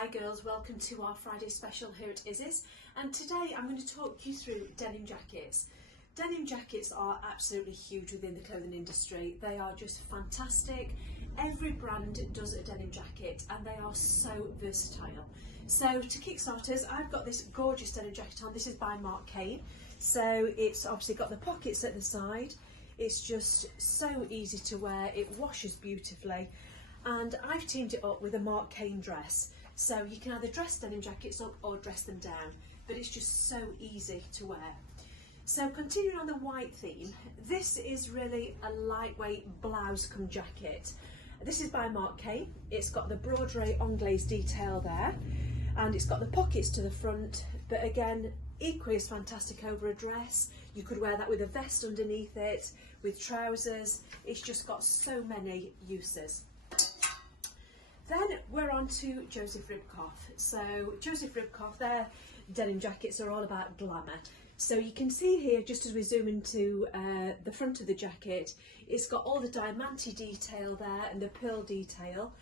Hi girls, welcome to our Friday special here at Izzi's, and today I'm going to talk you through denim jackets. Denim jackets are absolutely huge within the clothing industry. They are just fantastic. Every brand does a denim jacket and they are so versatile. So to kickstarters, I've got this gorgeous denim jacket on. This is by Marc Cain. So it's obviously got the pockets at the side. It's just so easy to wear. It washes beautifully. And I've teamed it up with a Marc Cain dress. So you can either dress denim jackets up or dress them down, but it's just so easy to wear. So continuing on the white theme, this is really a lightweight blouse come jacket. This is by Marc Cain. It's got the broderie anglaise detail there, and it's got the pockets to the front, but again, equally as fantastic over a dress. You could wear that with a vest underneath it, with trousers. It's just got so many uses. Then we're on to Joseph Ribkoff. So Joseph Ribkoff, their denim jackets are all about glamour. So you can see here, just as we zoom into the front of the jacket, it's got all the diamanté detail there and the pearl detail.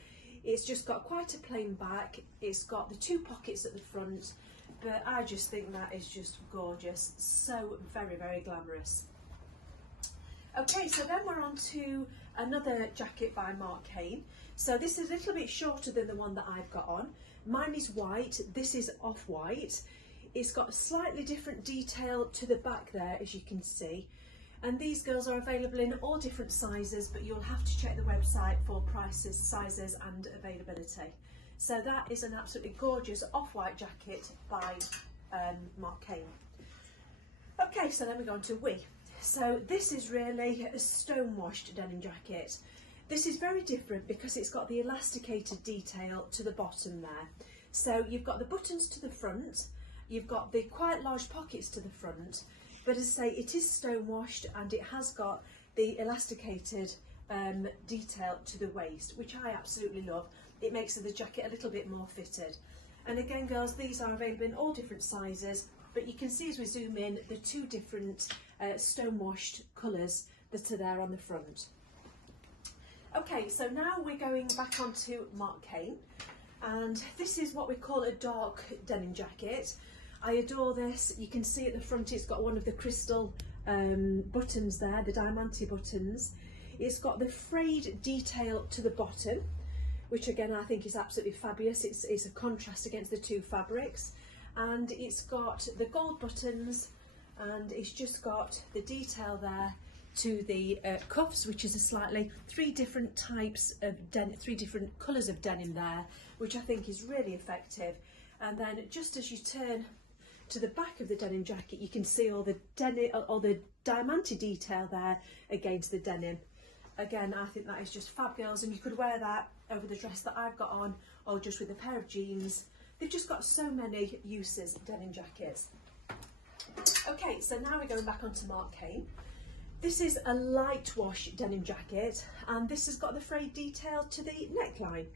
It's just got quite a plain back. It's got the two pockets at the front, but I just think that is just gorgeous. So very, very glamorous. Okay, so then we're on to another jacket by Marc Cain. So this is a little bit shorter than the one that I've got on. Mine is white, this is off-white. It's got a slightly different detail to the back there, as you can see. And these girls are available in all different sizes, but you'll have to check the website for prices, sizes and availability. So that is an absolutely gorgeous off-white jacket by Marc Cain. Okay, so then we go on to we. So this is really a stone-washed denim jacket. This is very different because it's got the elasticated detail to the bottom there. So you've got the buttons to the front, you've got the quite large pockets to the front, but as I say, it is stone-washed and it has got the elasticated detail to the waist, which I absolutely love. It makes the jacket a little bit more fitted. And again, girls, these are available in all different sizes, but you can see as we zoom in the two different stone-washed colours that are there on the front. Okay, so now we're going back onto Marc Cain, and this is what we call a dark denim jacket. I adore this. You can see at the front it's got one of the crystal buttons there, the diamanté buttons. It's got the frayed detail to the bottom, which again I think is absolutely fabulous. It's a contrast against the two fabrics. And it's got the gold buttons, and it's just got the detail there to the cuffs, which is a slightly three different types of three different colours of denim there, which I think is really effective. And then just as you turn to the back of the denim jacket, you can see all the diamanté detail there against the denim. Again, I think that is just fab, girls, and you could wear that over the dress that I've got on, or just with a pair of jeans. They've just got so many uses, denim jackets. Okay, so now we're going back onto Marc Cain. This is a light wash denim jacket, and this has got the frayed detail to the neckline.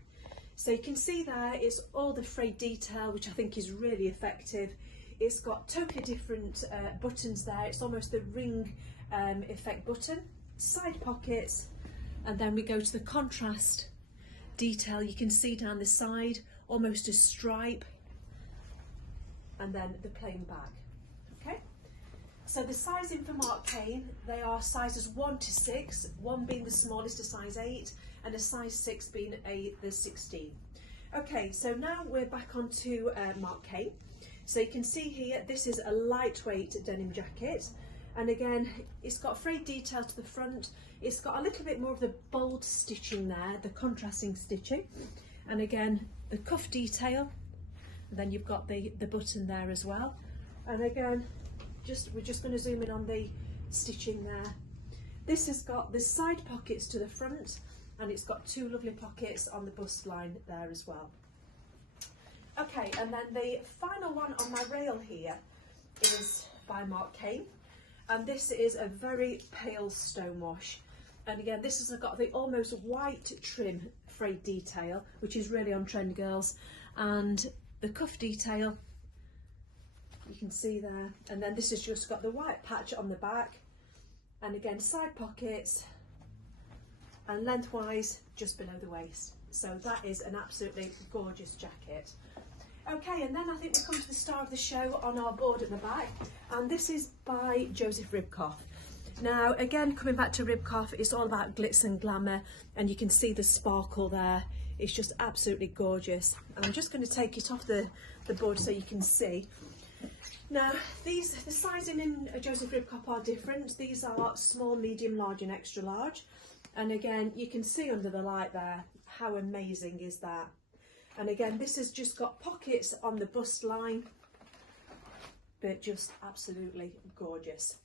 So you can see there it's all the frayed detail, which I think is really effective. It's got totally different buttons there. It's almost the ring effect button, side pockets, and then we go to the contrast detail. You can see down the side almost a stripe, and then the plain back. Okay, so the sizing for Marc Cain, they are sizes 1 to 6, 1 being the smallest, a size 8, and a size 6 being the 16. Okay, so now we're back onto Marc Cain. So you can see here, this is a lightweight denim jacket, and again it's got frayed detail to the front. It's got a little bit more of the bold stitching there, the contrasting stitching, and again the cuff detail, and then you've got the button there as well. And again, we're just going to zoom in on the stitching there. This has got the side pockets to the front, and it's got two lovely pockets on the bust line there as well. Okay, and then the final one on my rail here is by Marc Cain, and this is a very pale stone wash. And again, this has got the almost white trim frayed detail, which is really on trend, girls, and the cuff detail you can see there, and then this has just got the white patch on the back, and again side pockets, and lengthwise just below the waist. So that is an absolutely gorgeous jacket. Okay, and then I think we come to the star of the show on our board at the back, and this is by Joseph Ribkoff. Now, again, coming back to Ribkoff, it's all about glitz and glamour, and you can see the sparkle there. It's just absolutely gorgeous. And I'm just going to take it off the board so you can see. Now, the sizing in Joseph Ribkoff are different. These are small, medium, large and extra large. And again, you can see under the light there, how amazing is that? And again, this has just got pockets on the bust line, but just absolutely gorgeous.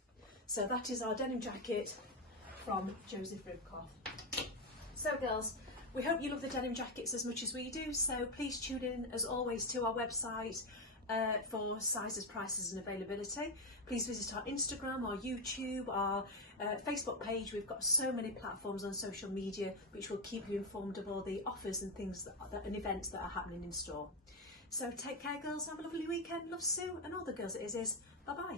So that is our denim jacket from Joseph Ribkoff. So girls, we hope you love the denim jackets as much as we do, so please tune in as always to our website for sizes, prices and availability. Please visit our Instagram, our YouTube, our Facebook page. We've got so many platforms on social media which will keep you informed of all the offers and things and events that are happening in store. So take care girls, have a lovely weekend. Love Sue and all the girls at Izzi's. Bye bye.